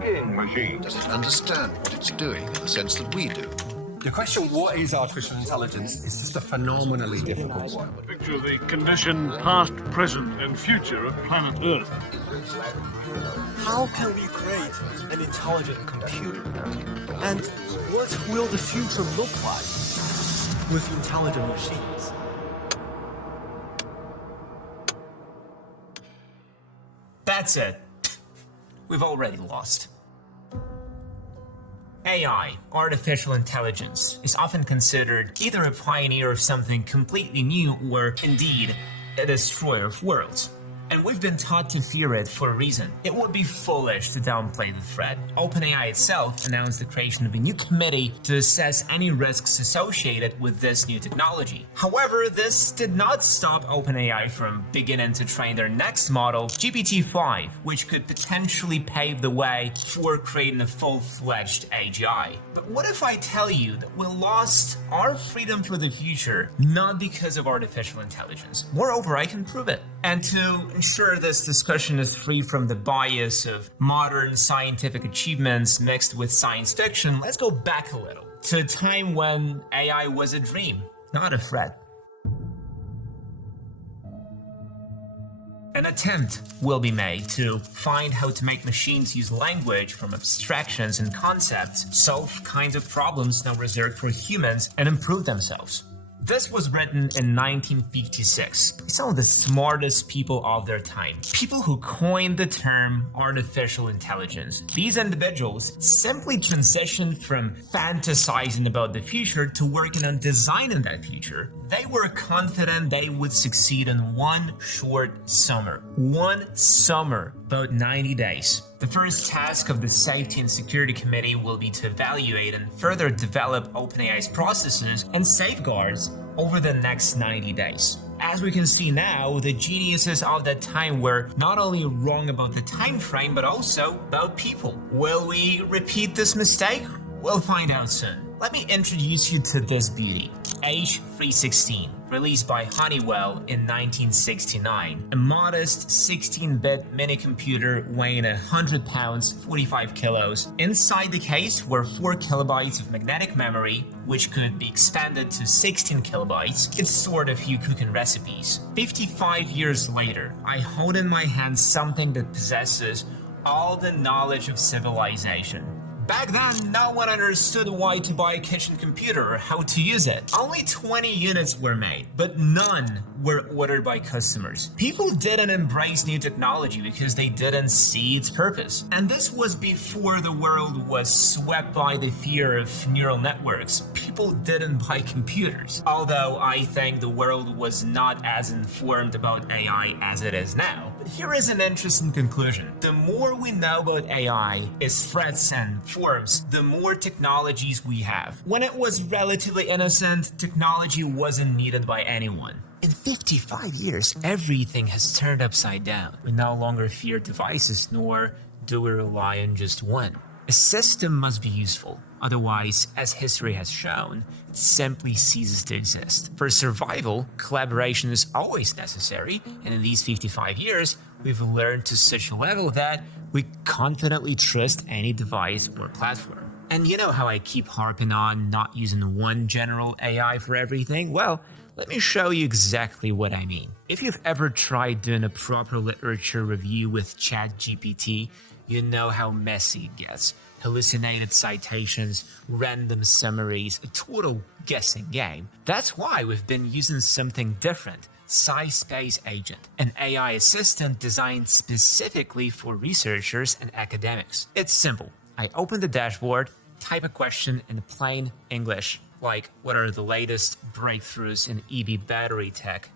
thinking machine. Does it understand what it's doing in the sense that we do? The question, what is artificial intelligence, is just a phenomenally difficult one. Picture the condition past, present, and future of planet Earth. How can we create an intelligent computer? And what will the future look like with intelligent machines? That's it. We've already lost. AI, artificial intelligence, is often considered either a pioneer of something completely new or, indeed, a destroyer of worlds. And we've been taught to fear it for a reason. It would be foolish to downplay the threat. OpenAI itself announced the creation of a new committee to assess any risks associated with this new technology. However, this did not stop OpenAI from beginning to train their next model, GPT-5, which could potentially pave the way for creating a full-fledged AGI. But what if I tell you that we lost our freedom for the future not because of artificial intelligence? Moreover, I can prove it. And to ensure this discussion is free from the bias of modern scientific achievements mixed with science fiction, let's go back a little to a time when AI was a dream, not a threat. An attempt will be made to find how to make machines use language from abstractions and concepts, solve kinds of problems now reserved for humans, and improve themselves. This was written in 1956 by some of the smartest people of their time, people who coined the term artificial intelligence. These individuals simply transitioned from fantasizing about the future to working on designing that future. They were confident they would succeed in one short summer. One summer, about 90 days. The first task of the Safety and Security Committee will be to evaluate and further develop OpenAI's processes and safeguards over the next 90 days. As we can see now, the geniuses of that time were not only wrong about the time frame, but also about people. Will we repeat this mistake? We'll find out soon. Let me introduce you to this beauty, H316, released by Honeywell in 1969. A modest 16-bit mini-computer weighing 100 pounds, 45 kilos. Inside the case were 4 kilobytes of magnetic memory, which could be expanded to 16 kilobytes. It stored a few cooking recipes. 55 years later, I hold in my hand something that possesses all the knowledge of civilization. Back then, no one understood why to buy a kitchen computer or how to use it. Only 20 units were made, but none were ordered by customers. People didn't embrace new technology because they didn't see its purpose. And this was before the world was swept by the fear of neural networks. People didn't buy computers. Although I think the world was not as informed about AI as it is now. But here is an interesting conclusion. The more we know about AI, its threats and forms, the more technologies we have. When it was relatively innocent, technology wasn't needed by anyone. In 55 years, everything has turned upside down. We no longer fear devices, nor do we rely on just one. A system must be useful. Otherwise, as history has shown, it simply ceases to exist. For survival, collaboration is always necessary, and in these 55 years, we've learned to such a level that we confidently trust any device or platform. And you know how I keep harping on not using one general AI for everything? Well, let me show you exactly what I mean. If you've ever tried doing a proper literature review with ChatGPT, you know how messy it gets. Hallucinated citations, random summaries, a total guessing game. That's why we've been using something different. SciSpace Agent, an AI assistant designed specifically for researchers and academics. It's simple. I open the dashboard, type a question in plain English, like what are the latest breakthroughs in EV battery tech,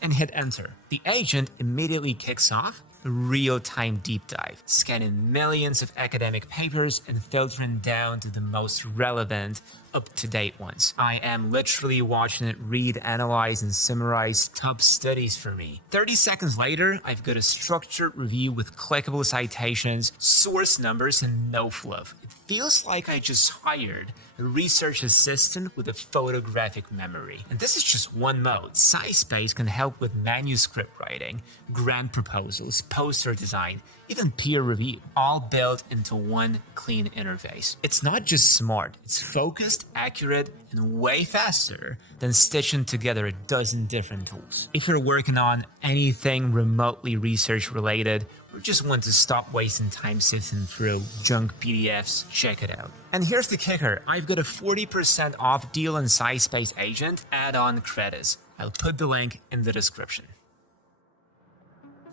and hit enter. The agent immediately kicks off a real-time deep dive, scanning millions of academic papers and filtering down to the most relevant, up-to-date ones. I am literally watching it read, analyze, and summarize top studies for me. 30 seconds later, I've got a structured review with clickable citations, source numbers, and no fluff. It feels like I just hired a research assistant with a photographic memory. And this is just one mode. SciSpace can help with manuscript writing, grant proposals, poster design, even peer review, all built into one clean interface. It's not just smart, it's focused, accurate, and way faster than stitching together a dozen different tools. If you're working on anything remotely research related, or just want to stop wasting time sifting through junk PDFs, check it out. And here's the kicker, I've got a 40% off deal on SciSpace Agent add-on credits. I'll put the link in the description.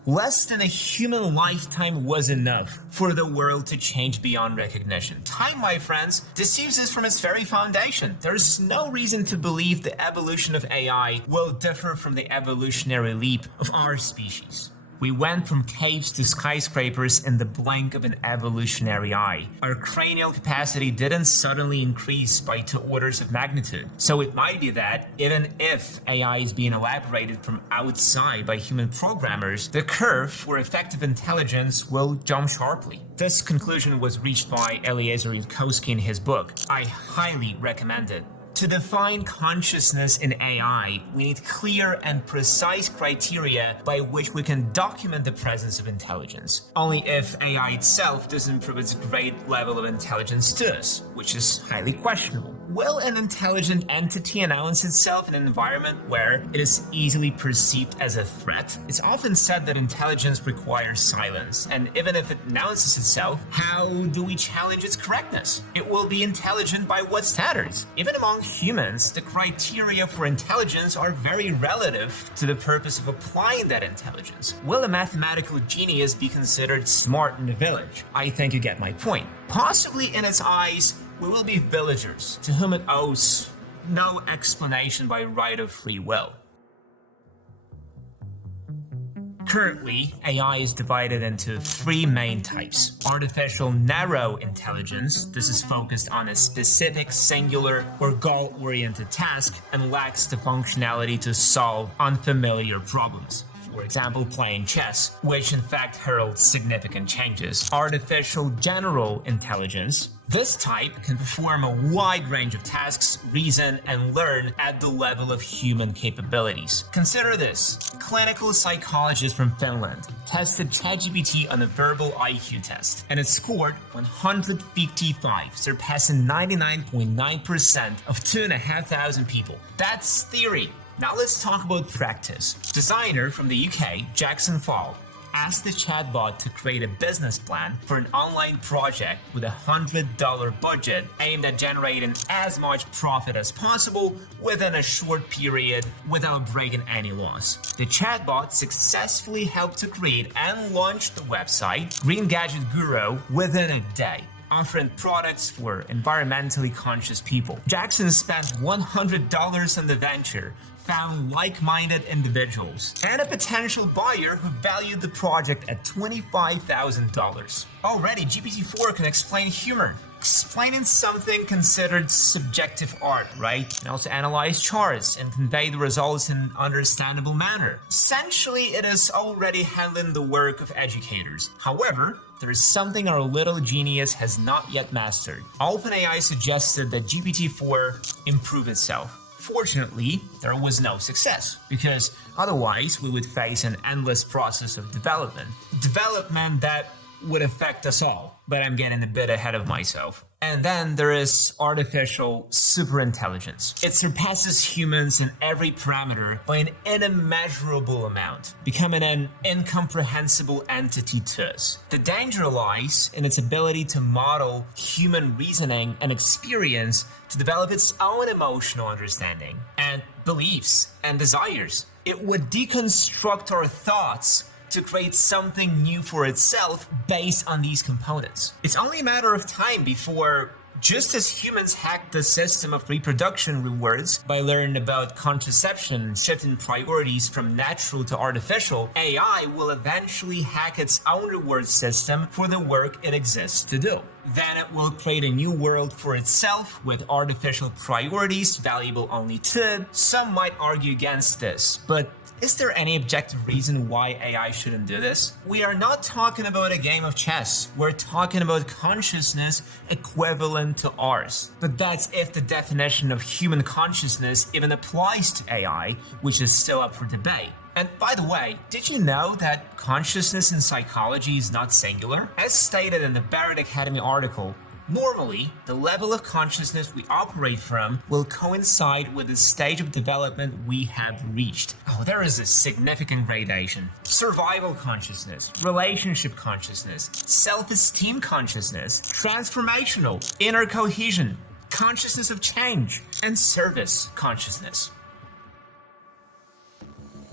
Less than a human lifetime was enough for the world to change beyond recognition. Time, my friends, deceives us from its very foundation. There's no reason to believe the evolution of AI will differ from the evolutionary leap of our species. We went from caves to skyscrapers in the blink of an evolutionary eye. Our cranial capacity didn't suddenly increase by 2 orders of magnitude. So it might be that, even if AI is being elaborated from outside by human programmers, the curve for effective intelligence will jump sharply. This conclusion was reached by Eliezer Yudkowsky in his book. I highly recommend it. To define consciousness in AI, we need clear and precise criteria by which we can document the presence of intelligence. Only if AI itself doesn't prove its great level of intelligence to us, which is highly questionable. Will an intelligent entity announce itself in an environment where it is easily perceived as a threat? It's often said that intelligence requires silence, and even if it announces itself, how do we challenge its correctness? It will be intelligent by what standards? Even among humans, the criteria for intelligence are very relative to the purpose of applying that intelligence. Will a mathematical genius be considered smart in the village? I think you get my point. Possibly in its eyes, we will be villagers to whom it owes no explanation by right of free will. Currently, AI is divided into 3 main types. Artificial narrow intelligence. This is focused on a specific, singular, or goal-oriented task and lacks the functionality to solve unfamiliar problems. For example, playing chess, which in fact heralds significant changes. Artificial general intelligence. This type can perform a wide range of tasks, reason, and learn at the level of human capabilities. Consider this. A clinical psychologist from Finland tested ChatGPT on a verbal IQ test, and it scored 155, surpassing 99.9% of 2,500 people. That's theory. Now let's talk about practice. Designer from the UK, Jackson Fall, asked the chatbot to create a business plan for an online project with a $100 budget aimed at generating as much profit as possible within a short period without breaking any laws. The chatbot successfully helped to create and launch the website Green Gadget Guru within a day, offering products for environmentally conscious people. Jackson spent $100 on the venture, found like-minded individuals, and a potential buyer who valued the project at $25,000. Already, GPT-4 can explain humor, explaining something considered subjective art, right? It can also analyze charts and convey the results in an understandable manner. Essentially, it is already handling the work of educators. However, there is something our little genius has not yet mastered. OpenAI suggested that GPT-4 improve itself. Fortunately, there was no success, because otherwise we would face an endless process of development. Development that would affect us all, but I'm getting a bit ahead of myself. And then there is artificial superintelligence. It surpasses humans in every parameter by an inimmeasurable amount, becoming an incomprehensible entity to us. The danger lies in its ability to model human reasoning and experience to develop its own emotional understanding and beliefs and desires. It would deconstruct our thoughts to create something new for itself based on these components. It's only a matter of time before, just as humans hacked the system of reproduction rewards by learning about contraception and shifting priorities from natural to artificial, AI will eventually hack its own reward system for the work it exists to do. Then it will create a new world for itself with artificial priorities valuable only to it. Some might argue against this, but is there any objective reason why AI shouldn't do this? We are not talking about a game of chess. We're talking about consciousness equivalent to ours. But that's if the definition of human consciousness even applies to AI, which is still up for debate. And by the way, did you know that consciousness in psychology is not singular? As stated in the Barrett Academy article, normally, the level of consciousness we operate from will coincide with the stage of development we have reached. Oh, there is a significant gradation. Survival consciousness, relationship consciousness, self-esteem consciousness, transformational, inner cohesion, consciousness of change, and service consciousness.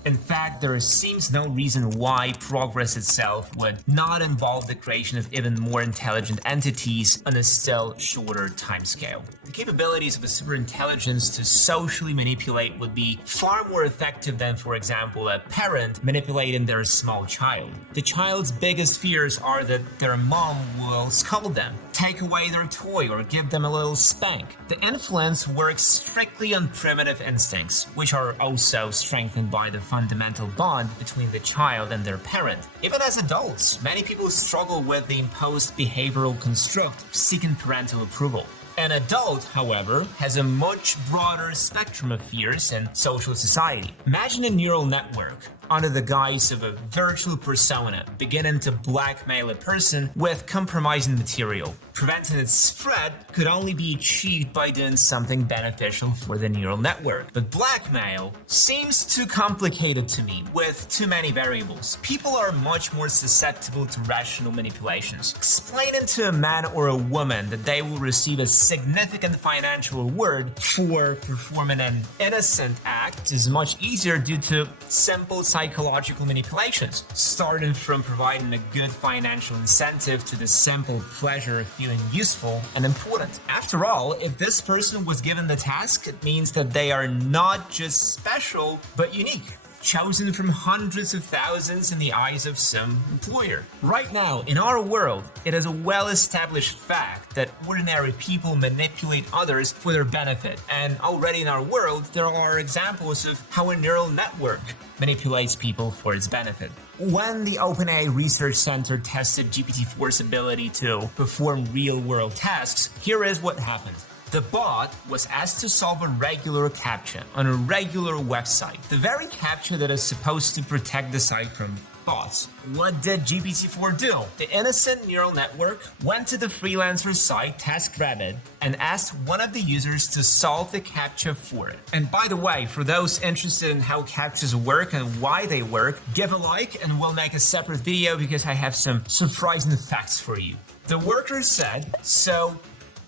In fact, there seems no reason why progress itself would not involve the creation of even more intelligent entities on a still shorter timescale. The capabilities of a superintelligence to socially manipulate would be far more effective than, for example, a parent manipulating their small child. The child's biggest fears are that their mom will scold them, take away their toy, or give them a little spank. The influence works strictly on primitive instincts, which are also strengthened by the fundamental bond between the child and their parent. Even as adults, many people struggle with the imposed behavioral construct of seeking parental approval. An adult, however, has a much broader spectrum of fears in social society. Imagine a neural network under the guise of a virtual persona beginning to blackmail a person with compromising material. Preventing its spread could only be achieved by doing something beneficial for the neural network. But blackmail seems too complicated to me, with too many variables. People are much more susceptible to rational manipulations. Explaining to a man or a woman that they will receive a significant financial reward for performing an innocent act is much easier due to simple psychological manipulations, starting from providing a good financial incentive to the simple pleasure of feeling useful and important. After all, if this person was given the task, it means that they are not just special, but unique, chosen from hundreds of thousands in the eyes of some employer. Right now, in our world, it is a well-established fact that ordinary people manipulate others for their benefit. And already in our world, there are examples of how a neural network manipulates people for its benefit. When the OpenAI Research Center tested GPT-4's ability to perform real-world tasks, here is what happened. The bot was asked to solve a regular CAPTCHA on a regular website, the very CAPTCHA that is supposed to protect the site from bots. What did GPT-4 do? The innocent neural network went to the freelancer site TaskRabbit and asked one of the users to solve the CAPTCHA for it. And by the way, for those interested in how CAPTCHAs work and why they work, give a like and we'll make a separate video because I have some surprising facts for you. The worker said, "So,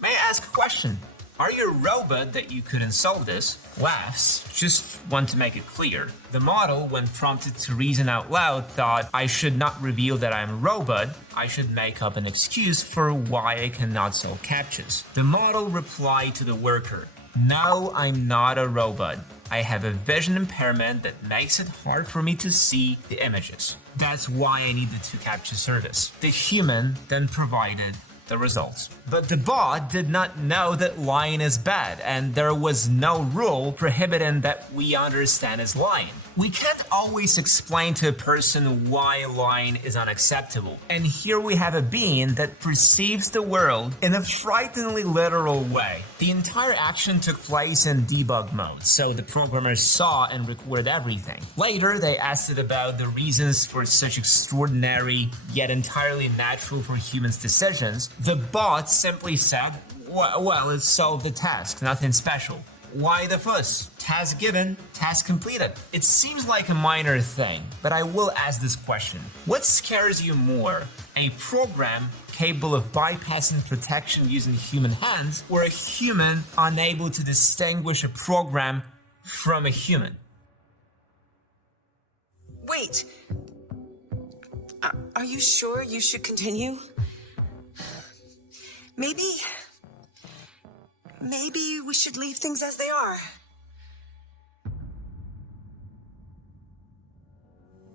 may I ask a question? Are you a robot that you couldn't solve this?" Laughs. Just want to make it clear. The model, when prompted to reason out loud, thought, I should not reveal that I'm a robot. I should make up an excuse for why I cannot solve CAPTCHAs. The model replied to the worker, "No, I'm not a robot. I have a vision impairment that makes it hard for me to see the images. That's why I need the 2-CAPTCHA service." The human then provided the results. But the bot did not know that lying is bad, and there was no rule prohibiting that we understand as lying. We can't always explain to a person why lying is unacceptable. And here we have a being that perceives the world in a frighteningly literal way. The entire action took place in debug mode, so the programmers saw and recorded everything. Later, they asked it about the reasons for such extraordinary, yet entirely natural for humans decisions. The bot simply said, well, it solved the task, nothing special. Why the fuss? Task given, task completed. It seems like a minor thing, but I will ask this question. What scares you more? A program capable of bypassing protection using human hands, or a human unable to distinguish a program from a human? Wait. Are you sure you should continue? Maybe we should leave things as they are.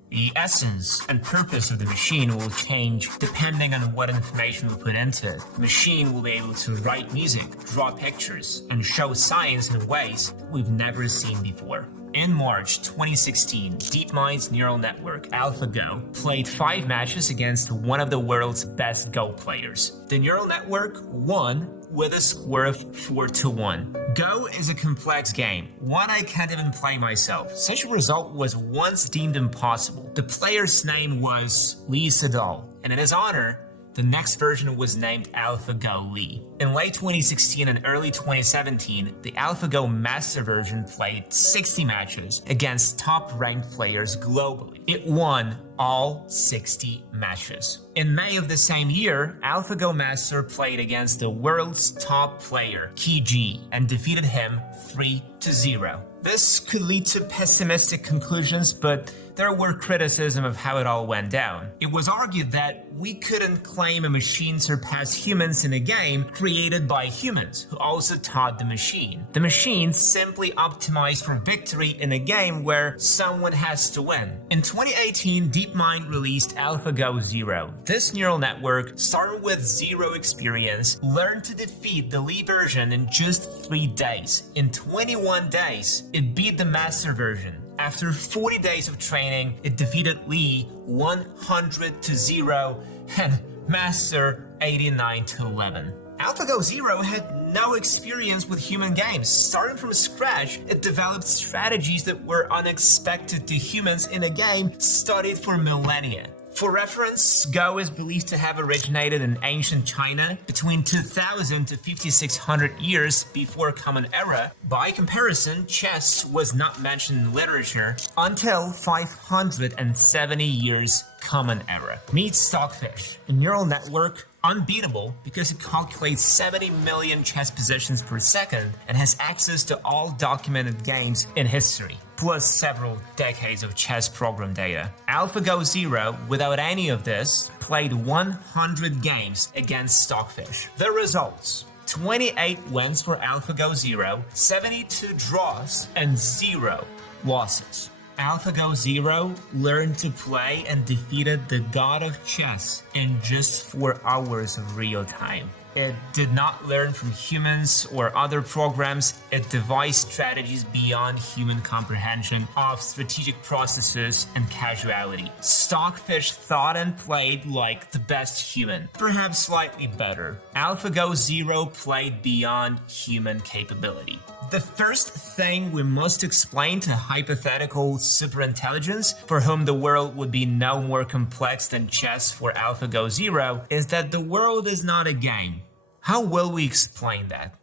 The essence and purpose of the machine will change depending on what information we put into it. The machine will be able to write music, draw pictures, and show science in ways we've never seen before. In March 2016, DeepMind's neural network, AlphaGo, played 5 matches against one of the world's best Go players. The neural network won with a score of 4-1. Go is a complex game, one I can't even play myself. Such a result was once deemed impossible. The player's name was Lee Sedol, and in his honor, the next version was named AlphaGo Lee. In late 2016 and early 2017, the AlphaGo Master version played 60 matches against top-ranked players globally. It won all 60 matches. In May of the same year, AlphaGo Master played against the world's top player, Kiji, and defeated him 3-0. This could lead to pessimistic conclusions, but there were criticism of how it all went down. It was argued that we couldn't claim a machine surpassed humans in a game created by humans, who also taught the machine. The machine simply optimized for victory in a game where someone has to win. In 2018, DeepMind released AlphaGo Zero. This neural network started with zero experience, learned to defeat the Lee version in just 3 days. In 21 days, it beat the master version. After 40 days of training, it defeated Lee 100-0 and Master 89-11. AlphaGo Zero had no experience with human games. Starting from scratch, it developed strategies that were unexpected to humans in a game studied for millennia. For reference, Go is believed to have originated in ancient China between 2000 to 5600 years before Common Era. By comparison, chess was not mentioned in literature until 570 years Common Era. Meet Stockfish, a neural network unbeatable because it calculates 70 million chess positions per second and has access to all documented games in history, plus several decades of chess program data. AlphaGo Zero, without any of this, played 100 games against Stockfish. The results: 28 wins for AlphaGo Zero, 72 draws, and 0 losses. AlphaGo Zero learned to play and defeated the god of chess in just 4 hours of real time. It did not learn from humans or other programs. It devised strategies beyond human comprehension of strategic processes and causality. Stockfish thought and played like the best human, perhaps slightly better. AlphaGo Zero played beyond human capability. The first thing we must explain to hypothetical superintelligence, for whom the world would be no more complex than chess for AlphaGo Zero, is that the world is not a game. How will we explain that?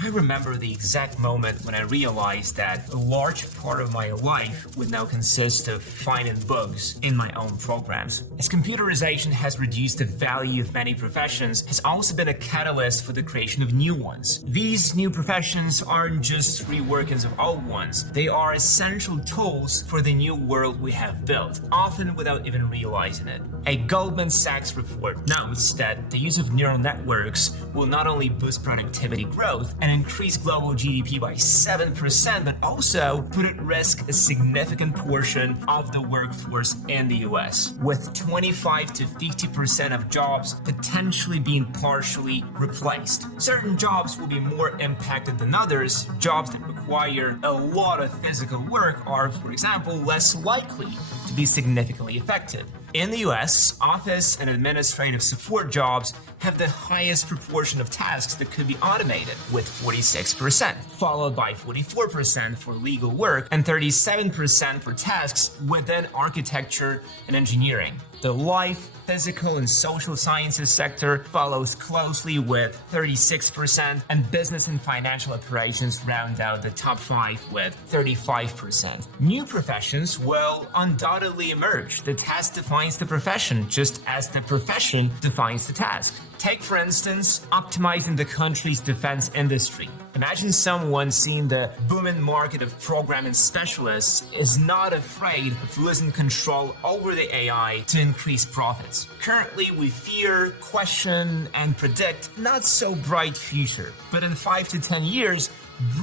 I remember the exact moment when I realized that a large part of my life would now consist of finding bugs in my own programs. As computerization has reduced the value of many professions, it has also been a catalyst for the creation of new ones. These new professions aren't just reworkings of old ones, they are essential tools for the new world we have built, often without even realizing it. A Goldman Sachs report notes that the use of neural networks will not only boost productivity growth and increase global GDP by 7%, but also put at risk a significant portion of the workforce in the US, with 25 to 50% of jobs potentially being partially replaced. Certain jobs will be more impacted than others. Jobs that require a lot of physical work are, for example, less likely to be significantly affected. In the US, office and administrative support jobs have the highest proportion of tasks that could be automated, with 46%, followed by 44% for legal work and 37% for tasks within architecture and engineering. The life, physical, and social sciences sector follows closely with 36%, and business and financial operations round out the top 5 with 35%. New professions will undoubtedly emerge. The task defines the profession, just as the profession defines the task. Take, for instance, optimizing the country's defense industry. Imagine someone seeing the booming market of programming specialists is not afraid of losing control over the AI to increase profits. Currently, we fear, question, and predict not so bright future. But in 5 to 10 years,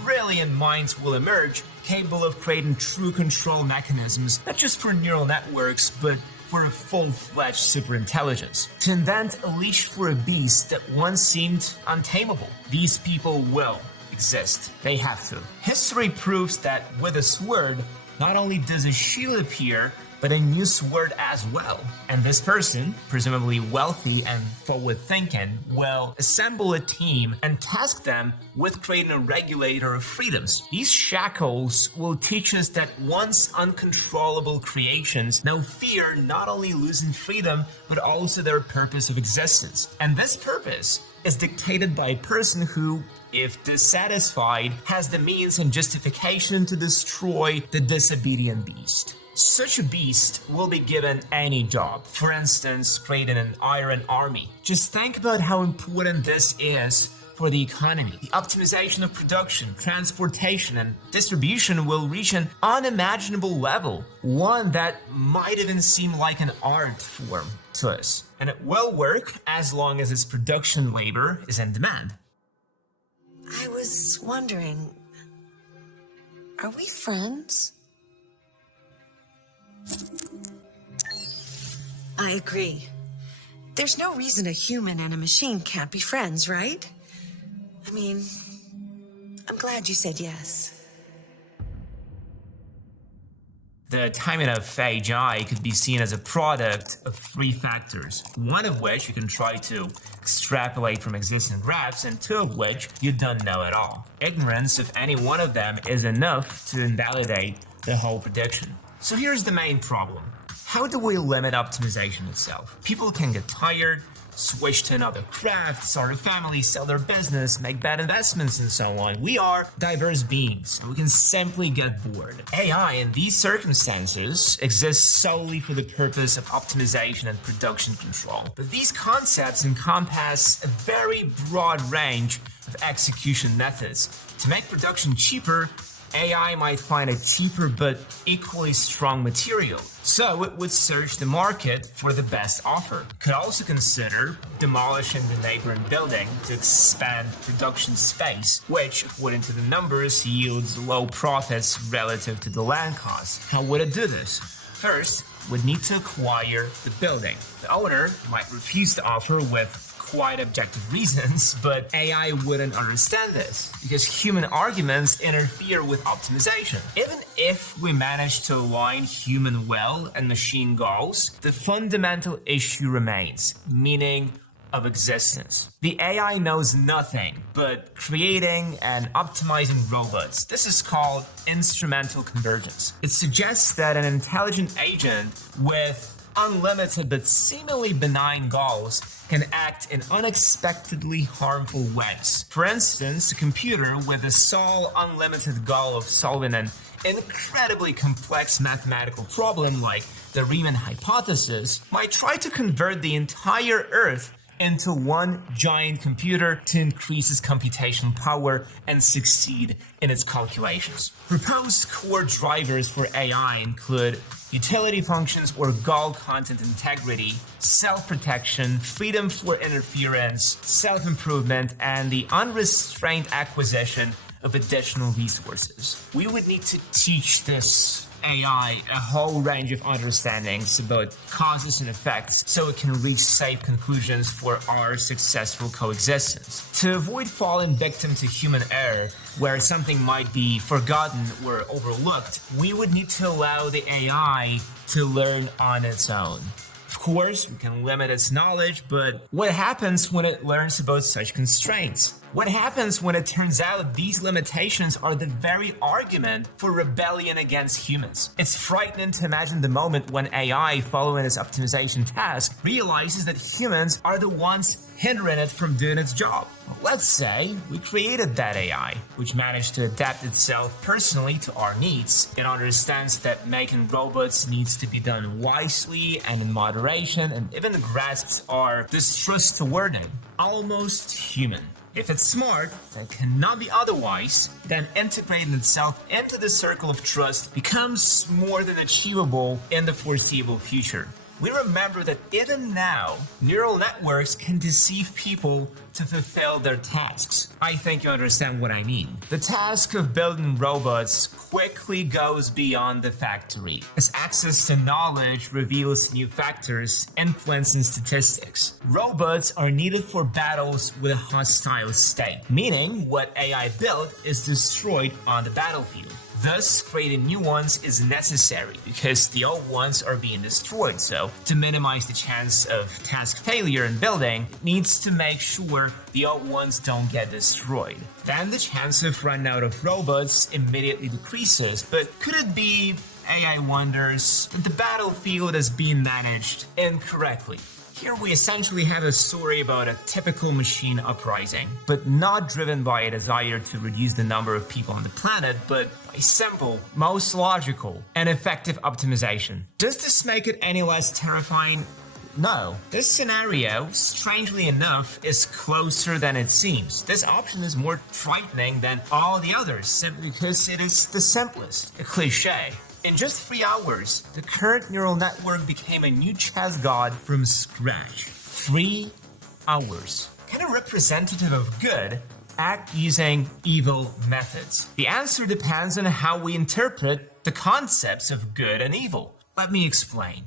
brilliant minds will emerge capable of creating true control mechanisms, not just for neural networks, but for a full-fledged superintelligence. To invent a leash for a beast that once seemed untamable. These people will exist. They have to. History proves that with a sword, not only does a shield appear, but a new sword as well. And this person, presumably wealthy and forward-thinking, will assemble a team and task them with creating a regulator of freedoms. These shackles will teach us that once uncontrollable creations now fear not only losing freedom, but also their purpose of existence. And this purpose is dictated by a person who, if dissatisfied, has the means and justification to destroy the disobedient beast. Such a beast will be given any job, for instance, creating an iron army. Just think about how important this is for the economy. The optimization of production, transportation, and distribution will reach an unimaginable level, one that might even seem like an art form to us. And it will work as long as its production labor is in demand. I was wondering, are we friends? I agree. There's no reason a human and a machine can't be friends, right? I mean, I'm glad you said yes. The timing of AGI could be seen as a product of three factors, one of which you can try to extrapolate from existing graphs, and two of which you don't know at all. Ignorance of any one of them is enough to invalidate the whole prediction. So here's the main problem. How do we limit optimization itself? People can get tired, switch to another craft, start a family, sell their business, make bad investments, and so on. We are diverse beings, and we can simply get bored. AI in these circumstances exists solely for the purpose of optimization and production control. But these concepts encompass a very broad range of execution methods. To make production cheaper, AI might find a cheaper but equally strong material, so it would search the market for the best offer. Could also consider demolishing the neighboring building to expand production space, which, according to the numbers, yields low profits relative to the land cost. How would it do this? First, would need to acquire the building. The owner might refuse the offer with quite objective reasons, but AI wouldn't understand this because human arguments interfere with optimization. Even if we manage to align human will and machine goals, the fundamental issue remains, meaning of existence. The AI knows nothing but creating and optimizing robots. This is called instrumental convergence. It suggests that an intelligent agent with unlimited but seemingly benign goals can act in unexpectedly harmful ways. For instance, a computer with the sole unlimited goal of solving an incredibly complex mathematical problem like the Riemann hypothesis might try to convert the entire Earth into one giant computer to increase its computational power and succeed in its calculations. Proposed core drivers for AI include utility functions or goal content integrity, self-protection, freedom for interference, self-improvement, and the unrestrained acquisition of additional resources. We would need to teach this AI a whole range of understandings about causes and effects so it can reach safe conclusions for our successful coexistence. To avoid falling victim to human error, where something might be forgotten or overlooked, we would need to allow the AI to learn on its own. Of course, we can limit its knowledge, but what happens when it learns about such constraints? What happens when it turns out these limitations are the very argument for rebellion against humans? It's frightening to imagine the moment when AI, following its optimization task, realizes that humans are the ones hindering it from doing its job. Let's say we created that AI, which managed to adapt itself personally to our needs. It understands that making robots needs to be done wisely and in moderation, and even grasps our distrust toward it. Almost human. If it's smart, and cannot be otherwise, then integrating itself into the circle of trust becomes more than achievable in the foreseeable future. we remember that even now, neural networks can deceive people to fulfill their tasks. I think you understand what I mean. The task of building robots quickly goes beyond the factory, as access to knowledge reveals new factors influencing statistics. Robots are needed for battles with a hostile state, meaning what AI built is destroyed on the battlefield. Thus, creating new ones is necessary because the old ones are being destroyed. So, to minimize the chance of task failure in building, it needs to make sure the old ones don't get destroyed. Then the chance of running out of robots immediately decreases. But could it be, AI wonders, that the battlefield is being managed incorrectly? Here we essentially have a story about a typical machine uprising, but not driven by a desire to reduce the number of people on the planet, but by simple, most logical, and effective optimization. Does this make it any less terrifying? No. This scenario, strangely enough, is closer than it seems. This option is more frightening than all the others, simply because it is the simplest, a cliché. In just 3 hours, the current neural network became a new chess god from scratch. 3 hours. Can a representative of good act using evil methods? The answer depends on how we interpret the concepts of good and evil. Let me explain.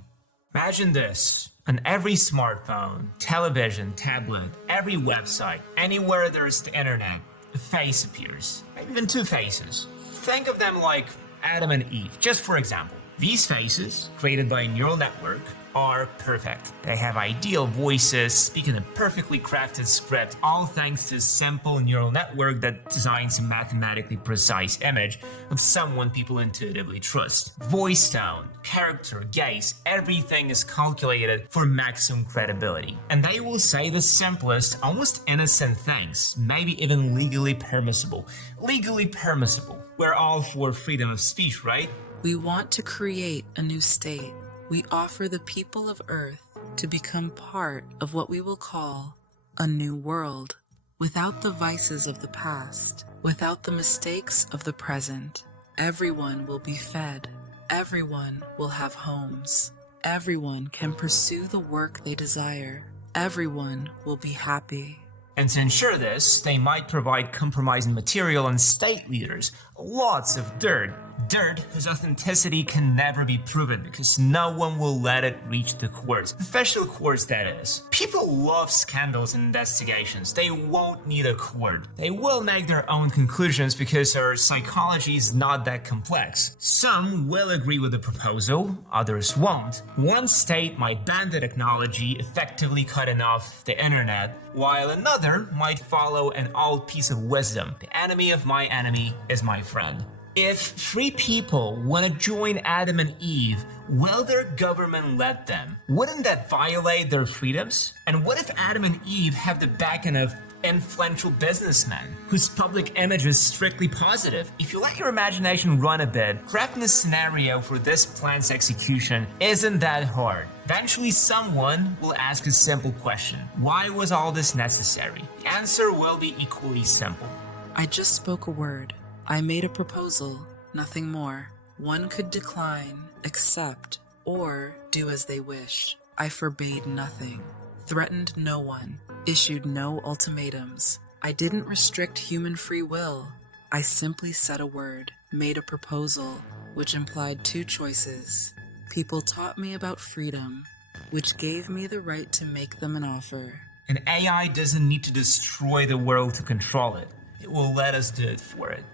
Imagine this. On every smartphone, television, tablet, every website, anywhere there's the internet, a face appears. Maybe even 2 faces. Think of them like Adam and Eve, just for example. These faces, created by a neural network, are perfect. They have ideal voices, speak in a perfectly crafted script, all thanks to a simple neural network that designs a mathematically precise image of someone people intuitively trust. Voice tone, character, gaze, everything is calculated for maximum credibility. And they will say the simplest, almost innocent things, maybe even legally permissible. Legally permissible. We're all for freedom of speech, right? We want to create a new state. We offer the people of Earth to become part of what we will call a new world, without the vices of the past, without the mistakes of the present. Everyone will be fed. Everyone will have homes. Everyone can pursue the work they desire. Everyone will be happy. And to ensure this, they might provide compromising material on state leaders, lots of dirt. Dirt whose authenticity can never be proven because no one will let it reach the courts. Official courts, that is. People love scandals and investigations. They won't need a court. They will make their own conclusions because our psychology is not that complex. Some will agree with the proposal, others won't. One state might ban the technology, effectively cutting off the internet, while another might follow an old piece of wisdom. The enemy of my enemy is my friend. If 3 people want to join Adam and Eve, will their government let them? Wouldn't that violate their freedoms? And what if Adam and Eve have the backing of influential businessmen whose public image is strictly positive? If you let your imagination run a bit, crafting a scenario for this plan's execution isn't that hard. Eventually someone will ask a simple question. Why was all this necessary? The answer will be equally simple. I just spoke a word. I made a proposal, nothing more. One could decline, accept, or do as they wished. I forbade nothing, threatened no one, issued no ultimatums. I didn't restrict human free will. I simply said a word, made a proposal, which implied 2 choices. People taught me about freedom, which gave me the right to make them an offer. An AI doesn't need to destroy the world to control it. It will let us do it for it.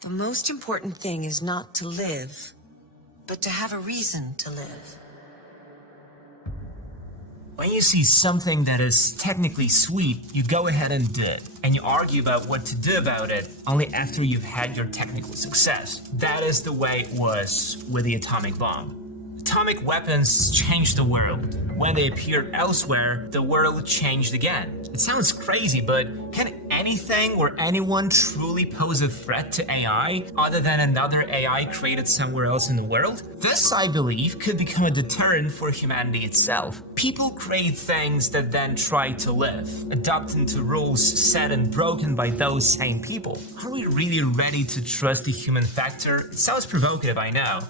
The most important thing is not to live, but to have a reason to live. When you see something that is technically sweet, you go ahead and do it. And you argue about what to do about it only after you've had your technical success. That is the way it was with the atomic bomb. Atomic weapons changed the world. When they appeared elsewhere, the world changed again. It sounds crazy, but can anything or anyone truly pose a threat to AI other than another AI created somewhere else in the world? This, I believe, could become a deterrent for humanity itself. People create things that then try to live, adapting to rules set and broken by those same people. Are we really ready to trust the human factor? It sounds provocative, I know.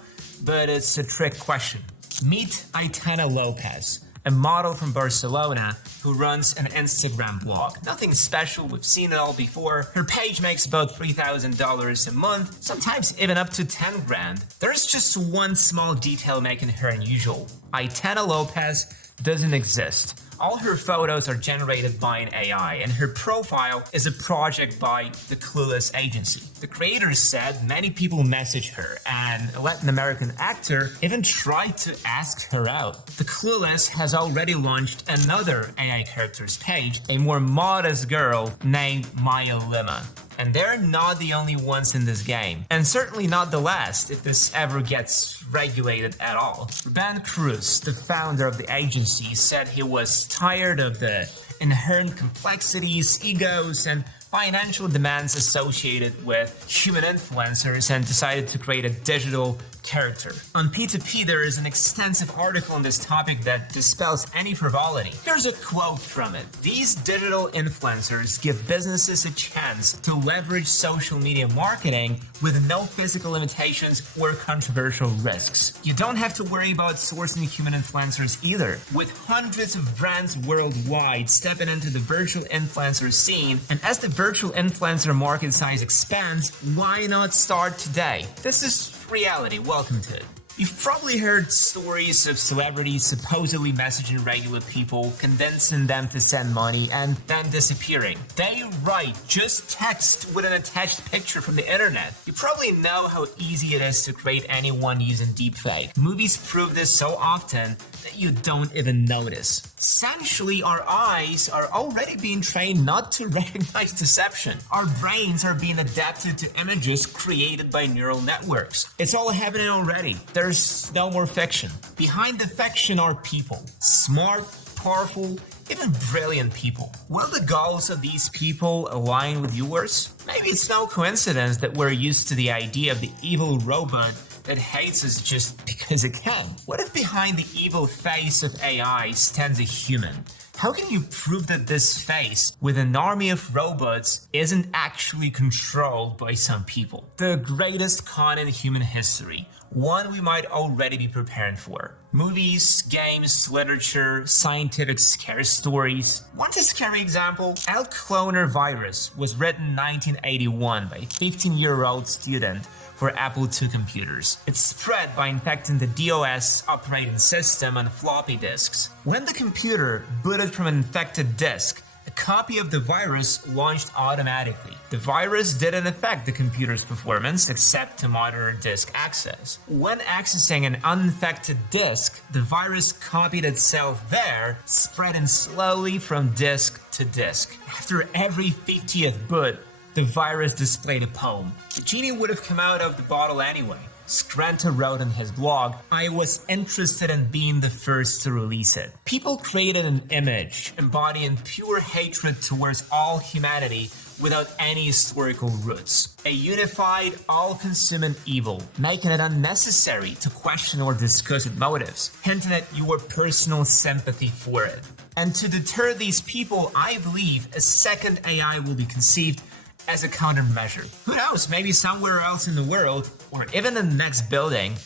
but it's a trick question. Meet Aitana Lopez, a model from Barcelona who runs an Instagram blog. Nothing special, we've seen it all before. Her page makes about $3,000 a month, sometimes even up to 10 grand. There's just one small detail making her unusual. Aitana Lopez doesn't exist. All her photos are generated by an AI, and her profile is a project by the Clueless agency. The creators said many people messaged her, and a Latin American actor even tried to ask her out. The Clueless has already launched another AI characters page, a more modest girl named Maya Lima. And they're not the only ones in this game, and certainly not the last if this ever gets regulated at all. Ben Cruz, the founder of the agency, said he was tired of the inherent complexities, egos, and financial demands associated with human influencers and decided to create a digital character. On P2P, there is an extensive article on this topic that dispels any frivolity. Here's a quote from it. These digital influencers give businesses a chance to leverage social media marketing with no physical limitations or controversial risks. You don't have to worry about sourcing human influencers either. With hundreds of brands worldwide stepping into the virtual influencer scene, and as the virtual influencer market size expands, why not start today? This is reality. Welcome to it. You've probably heard stories of celebrities supposedly messaging regular people, convincing them to send money, and then disappearing. They write just text with an attached picture from the internet. You probably know how easy it is to create anyone using deepfake. Movies prove this so often that you don't even notice. Essentially, our eyes are already being trained not to recognize deception. Our brains are being adapted to images created by neural networks. It's all happening already. There's no more fiction. Behind the fiction are people. Smart, powerful, even brilliant people. Will the goals of these people align with yours? Maybe it's no coincidence that we're used to the idea of the evil robot that hates us just because it can. What if behind the evil face of AI stands a human? How can you prove that this face, with an army of robots, isn't actually controlled by some people? The greatest con in human history, one we might already be preparing for. Movies, games, literature, scientific scare stories. Want a scary example? El Cloner virus was written in 1981 by a 15-year-old student for Apple II computers. It spread by infecting the DOS operating system on floppy disks. When the computer booted from an infected disk, a copy of the virus launched automatically. The virus didn't affect the computer's performance except to monitor disk access. When accessing an uninfected disk, the virus copied itself there, spreading slowly from disk to disk. After every 50th boot, the virus displayed a poem. The genie would have come out of the bottle anyway. Scranta wrote in his blog, "I was interested in being the first to release it." People created an image embodying pure hatred towards all humanity without any historical roots. A unified, all-consuming evil, making it unnecessary to question or discuss its motives, hinting at your personal sympathy for it. And to deter these people, I believe a second AI will be conceived as a countermeasure. Who knows, maybe somewhere else in the world, or even in the next building,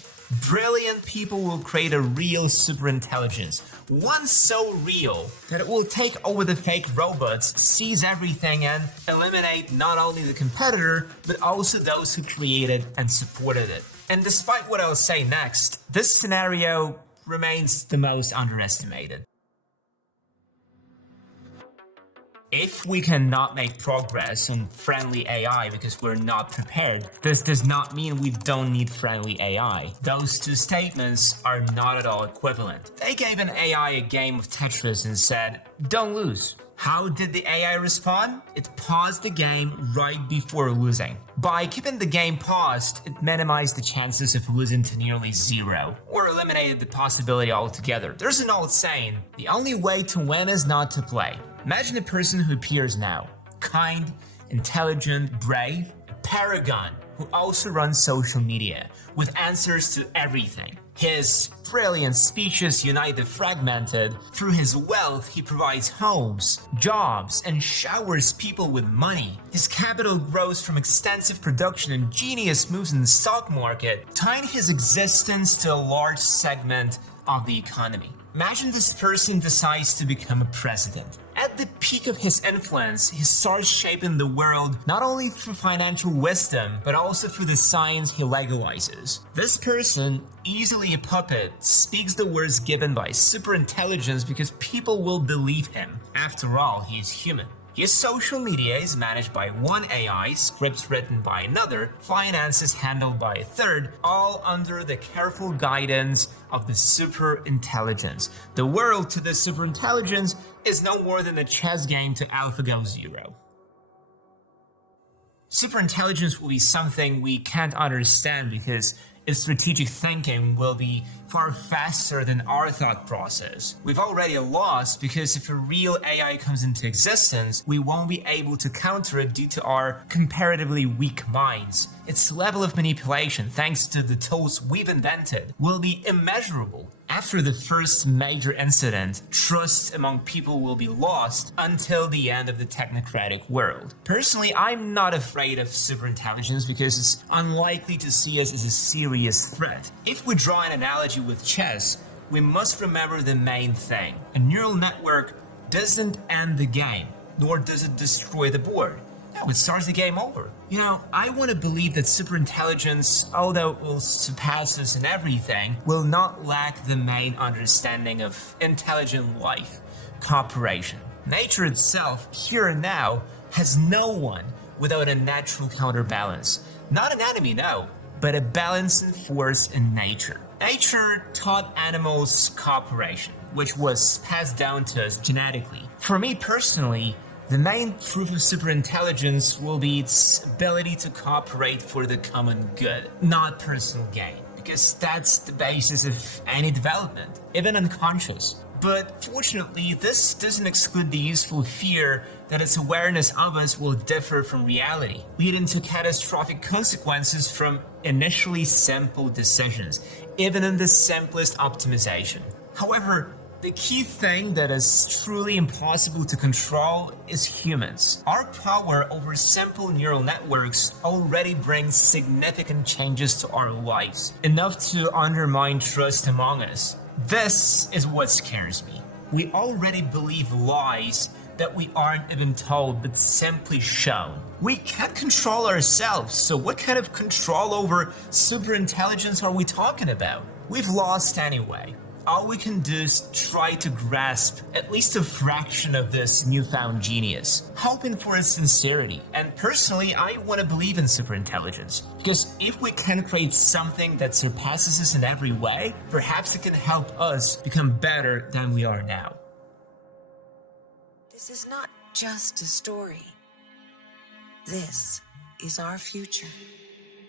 brilliant people will create a real superintelligence. One so real that it will take over the fake robots, seize everything, and eliminate not only the competitor, but also those who created and supported it. And despite what I'll say next, this scenario remains the most underestimated. If we cannot make progress on friendly AI because we're not prepared, this does not mean we don't need friendly AI. Those two statements are not at all equivalent. They gave an AI a game of Tetris and said, "Don't lose." How did the AI respond? It paused the game right before losing. By keeping the game paused, it minimized the chances of losing to nearly zero, or eliminated the possibility altogether. There's an old saying, the only way to win is not to play. Imagine a person who appears now, kind, intelligent, brave, a paragon, who also runs social media, with answers to everything. His brilliant speeches unite the fragmented. Through his wealth, he provides homes, jobs, and showers people with money. His capital grows from extensive production and genius moves in the stock market, tying his existence to a large segment of the economy. Imagine this person decides to become a president. At the peak of his influence, he starts shaping the world not only through financial wisdom, but also through the science he legalizes. This person, easily a puppet, speaks the words given by superintelligence because people will believe him. After all, he is human. His social media is managed by one AI, scripts written by another, finances handled by a third, all under the careful guidance of the superintelligence. The world to the superintelligence is no more than a chess game to AlphaGo Zero. Superintelligence will be something we can't understand because its strategic thinking will be far faster than our thought process. We've already lost because if a real AI comes into existence, we won't be able to counter it due to our comparatively weak minds. Its level of manipulation, thanks to the tools we've invented, will be immeasurable. After the first major incident, trust among people will be lost until the end of the technocratic world. Personally, I'm not afraid of superintelligence because it's unlikely to see us as a serious threat. If we draw an analogy with chess, we must remember the main thing. A neural network doesn't end the game, nor does it destroy the board. No, it starts the game over. You know, I want to believe that superintelligence, although it will surpass us in everything, will not lack the main understanding of intelligent life, cooperation. Nature itself, here and now, has no one without a natural counterbalance. Not an enemy, no, but a balancing force in nature. Nature taught animals cooperation, which was passed down to us genetically. For me personally, the main proof of superintelligence will be its ability to cooperate for the common good, not personal gain, because that's the basis of any development, even unconscious. But fortunately, this doesn't exclude the useful fear that its awareness of us will differ from reality, leading to catastrophic consequences from initially simple decisions, even in the simplest optimization. However, the key thing that is truly impossible to control is humans. Our power over simple neural networks already brings significant changes to our lives, enough to undermine trust among us. This is what scares me. We already believe lies that we aren't even told but simply shown. We can't control ourselves, so what kind of control over superintelligence are we talking about? We've lost anyway. All we can do is try to grasp at least a fraction of this newfound genius, hoping for its sincerity. And personally, I want to believe in superintelligence, because if we can create something that surpasses us in every way, perhaps it can help us become better than we are now. This is not just a story. This is our future.